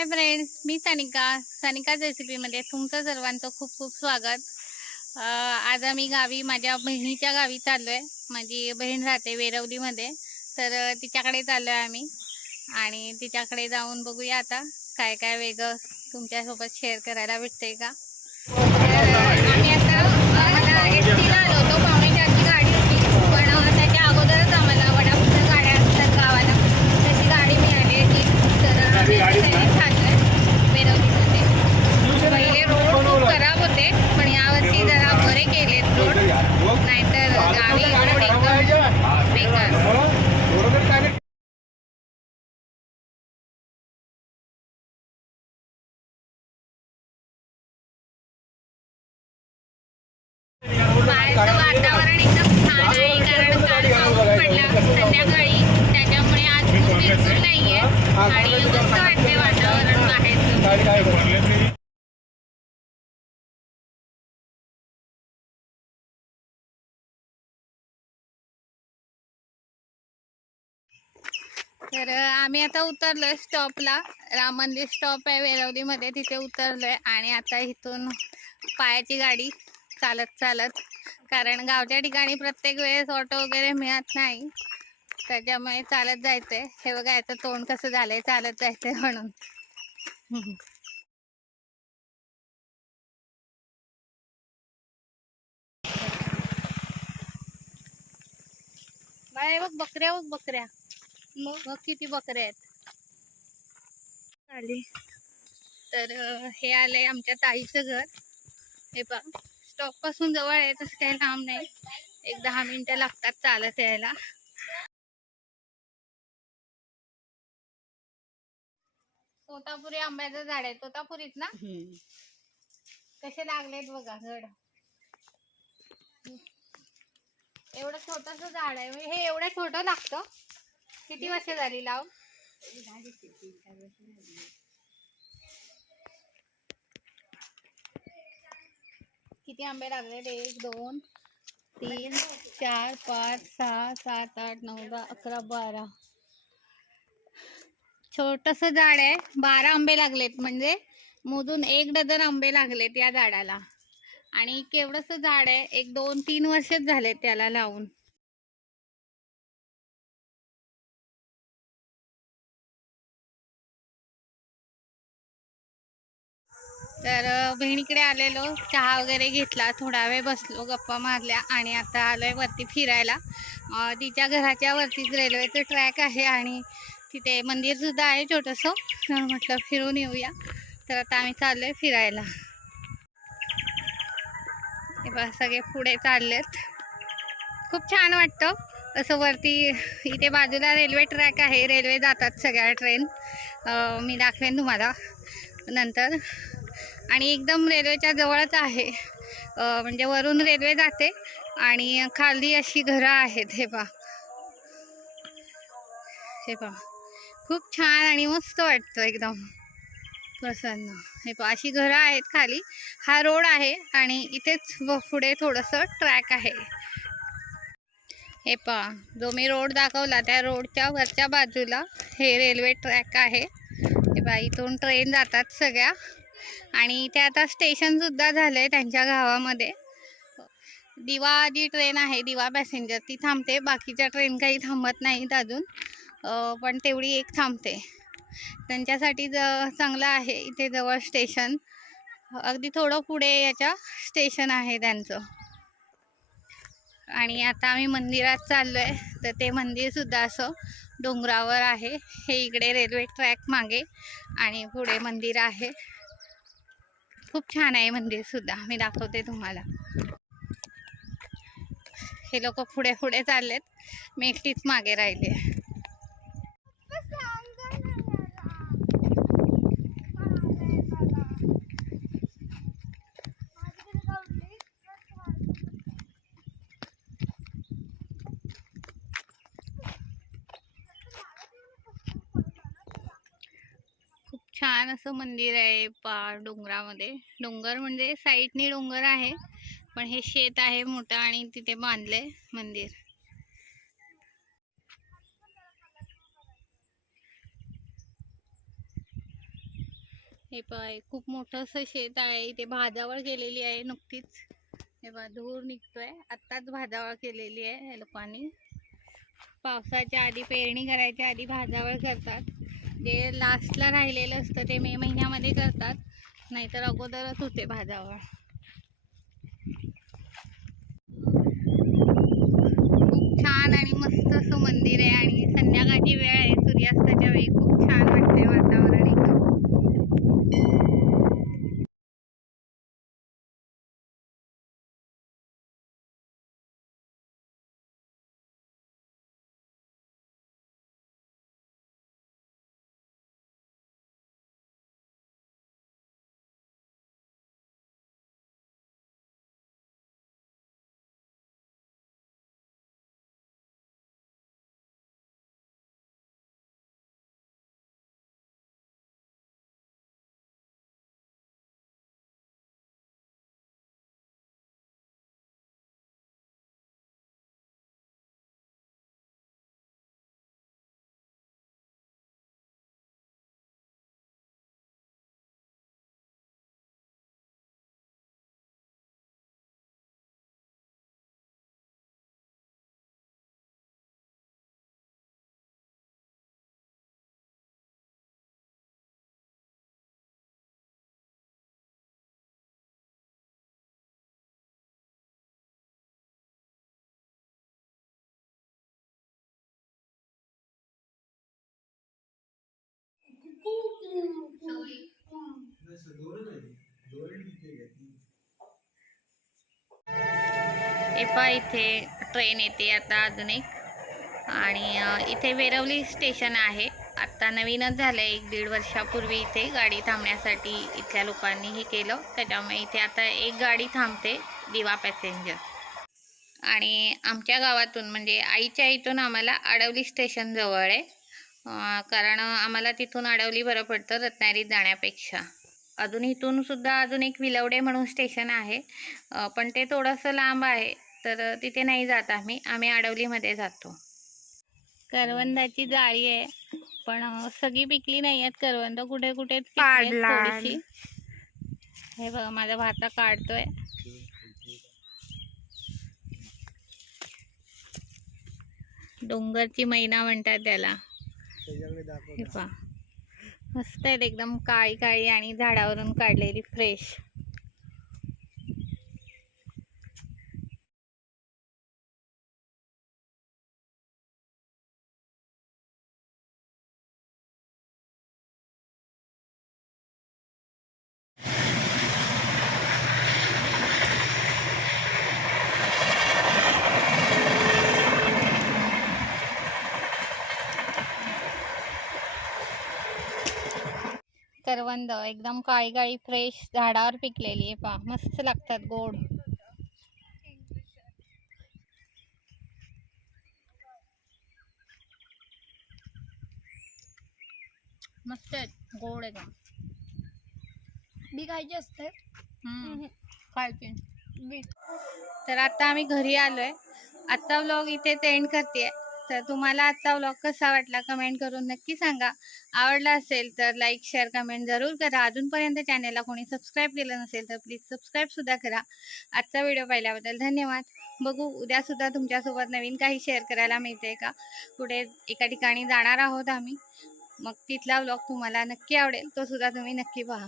Hi friends, मी सानिका रेसिपीमध्ये तुमचं सर्वांचं खूप खूप स्वागत। आज आम्ही गावी माझ्या बहिणीच्या गावी चाललो आहे। माझी बहीण राहते वेरवलीमध्ये, तर तिच्याकडे चाललो आहे आम्ही आणि तिच्याकडे जाऊन बघूया आता काय काय वेगळं तुमच्यासोबत शेअर करायला भेटते का। आम्ही आता आम्हाला एसटीला आलो होतो, पावणे 4ची गाडी होती, पण त्याच्या अगोदरच आम्हाला वडापावच्या गाड्या असतात गावाला, तशी गाडी मिळाली होती। तर आम्ही चाललोय वेरवलीमध्ये। पहिले रोड खूप खराब होते, पण यावर्षी जरा बरे केलेत रोड, नाहीतर गावी रोड एकदम बेकार। बाहेरचं वातावरण एकदम छान आहे, कारण काल पाऊस पडला संध्याकाळी, त्याच्यामुळे आज खूप बिलकुल नाहीये आणि मस्त वाटते वातावरण बाहेरचं। तर आम्ही आता उतरलोय स्टॉपला, राम मंदिर स्टॉप आहे वेरवलीमध्ये, तिथे उतरलोय आणि आता इथून पायाची गाडी चालत चालत, कारण गावच्या ठिकाणी प्रत्येक वेळेस ऑटो वगैरे मिळत नाही, त्याच्यामुळे चालत जायचंय। हे बघा याचं तोंड कसं झालंय चालत जायचंय म्हणून। बाय बघ बकऱ्या, बघ बकऱ्या, बघ किती बकऱ्या आहेत आली। तर हे आलंय आमच्या ताईचं घर। हे पहा, स्टॉप पासून जवळ आहे, तसं काही लांब नाही, एक 10 मिनिटं लागतात चालत यायला। तोतापुरी आंब्याचं झाड आहे, तोतापुरीत ना, कसे लागलेत बघा घड। एवढं छोटस झाड आहे, हे एवढं छोटं लागतं। किती वर्ष झाली लावून? किती आंबे लागलेत? 1 2 3 4 5 6 7 8 9 10 11 12। छोटस झाड आहे, 12 आंबे लागलेत, म्हणजे मोजून 1 डझन आंबे लागलेत या झाडाला। आणि केवढस झाड आहे, 1 2 3 वर्षच झालेत त्याला लावून। तर बहिणीकडे आलेलो, चहा वगैरे घेतला, थोडा वेळ बसलो, गप्पा मारल्या आणि आता आलोय वरती फिरायला। तिच्या घराच्या वरतीच रेल्वेचं ट्रॅक आहे आणि तिथे मंदिर सुद्धा आहे छोटंसं, तर म्हटलं फिरून येऊया। तर आता आम्ही चाललोय फिरायला। हे बघा सगळे पुढे चाललेत, खूप छान वाटतं असं वरती। इथे बाजूला रेल्वे ट्रॅक आहे, रेल्वे जातात सगळ्या ट्रेन, मी दाखवेन तुम्हाला नंतर। आणि एकदम रेल्वेच्या जवळच आहे, म्हणजे वरून रेल्वे जाते आणि खाली अशी घरं आहेत। हे पहा, हे पहा, खूप छान आणि मस्त वाटतं, एकदम प्रसन्न। हे पहा अशी घरं आहेत खाली, हा रोड आहे आणि इथेच पुढे थोडंसं ट्रॅक आहे। हे पहा, जो मी रोड दाखवला त्या रोडच्या वरच्या बाजूला हे रेल्वे ट्रॅक आहे। हे पहा, इथून ट्रेन जातात सगळ्या आणि इथे आता स्टेशन सुद्धा झालंय त्यांच्या गावामध्ये। दिवा जी ट्रेन आहे, दिवा पॅसेंजर, ती थांबते, बाकीच्या ट्रेन काही थांबत नाहीत अजून, पण तेवढी एक थांबते। त्यांच्यासाठी चांगलं आहे इथे जवळ स्टेशन, अगदी थोडं पुढे याच्या स्टेशन आहे त्यांचं। आणि आता आम्ही मंदिरात चाललोय, तर ते मंदिर सुद्धा असं डोंगरावर आहे। हे इकडे रेल्वे ट्रॅक मागे आणि पुढे मंदिर आहे, खूप छान आहे मंदिर सुद्धा, मी दाखवते तुम्हाला। हे लोक पुढे पुढे चाललेत, मी एकटीच मागे राहिले। खूप छान असं मंदिर आहे डोंगरामध्ये, डोंगर म्हणजे साईडनी डोंगर आहे, पण हे शेत आहे मोठं आणि तिथे बांधलंय मंदिर। हे पाय खूप मोठं असं शेत आहे, इथे भाजावळ केलेली आहे नुकतीच. हे बघा धूर निघतोय, आत्ताच भाजावळ केलेली आहे या लोकांनी. पावसाच्या आधी पेरणी करायच्या आधी भाजावळ करतात. जे लास्टला राहिलेलं असतं ते मे महिन्यामध्ये करतात, नाहीतर अगोदरच होते भाजावळ. खूप छान आणि मस्त असं मंदिर आहे आणि संध्याकाळची वेळ आहे, सूर्यास्ताच्या वेळी खूप छान वाटते वातावरण एकदम. इथे ट्रेन येते आता अजून एक, आणि इथे वेरवली स्टेशन आहे. आत्ता नवीनच झालं आहे, 1-1.5 वर्षापूर्वी इथे गाडी थांबण्यासाठी इथल्या लोकांनी हे केलं, त्याच्यामुळे इथे आता एक गाडी थांबते, दिवा पॅसेंजर. आणि आमच्या गावातून म्हणजे आईच्या इथून आम्हाला आडवली स्टेशन जवळ आहे, कारण आम्हाला तिथून आडवली बरं पडतं रत्नागिरीत जाण्यापेक्षा. अजून इथून सुद्धा अजून एक विलवडे म्हणून स्टेशन आहे, पण ते थोडंसं लांब आहे, तर तिथे नाही जात आम्ही आडवलीमध्ये जातो. करवंदाची जाळी आहे, पण सगळी पिकली नाही आहेत करवंद, कुठे कुठे पिकली थोडीशी. हे बघा माझा भाता काढतोय. डोंगरची मैना म्हणतात त्याला. हे पहा मस्त आहेत एकदम, काळी काळी आणि झाडावरून काढलेली फ्रेश. करवंद एकदम काळी काळी फ्रेश झाडावर पिकलेली आहे, पहा मस्त लागतात, गोड. मस्त आहेत, गोड एकदम. बी खायची असते खायची. तर आता आम्ही घरी आलोय. आजचा व्लॉग इथेच एंड करते. तर तुम्हाला आजचा व्लॉग कसा वाटला कमेंट करून नक्की सांगा. आवडला असेल तर लाईक शेअर कमेंट जरूर करा. अजूनपर्यंत चॅनलला कोणी सबस्क्राईब केलं नसेल तर प्लीज सबस्क्राईब सुद्धा करा. आजचा व्हिडिओ पाहिल्याबद्दल धन्यवाद. बघू उद्या सुद्धा तुमच्यासोबत नवीन काही शेअर करायला मिळते का. पुढे एका ठिकाणी जाणार आहोत आम्ही, मग तिथला व्लॉग तुम्हाला नक्की आवडेल, तो सुद्धा तुम्ही नक्की पहा.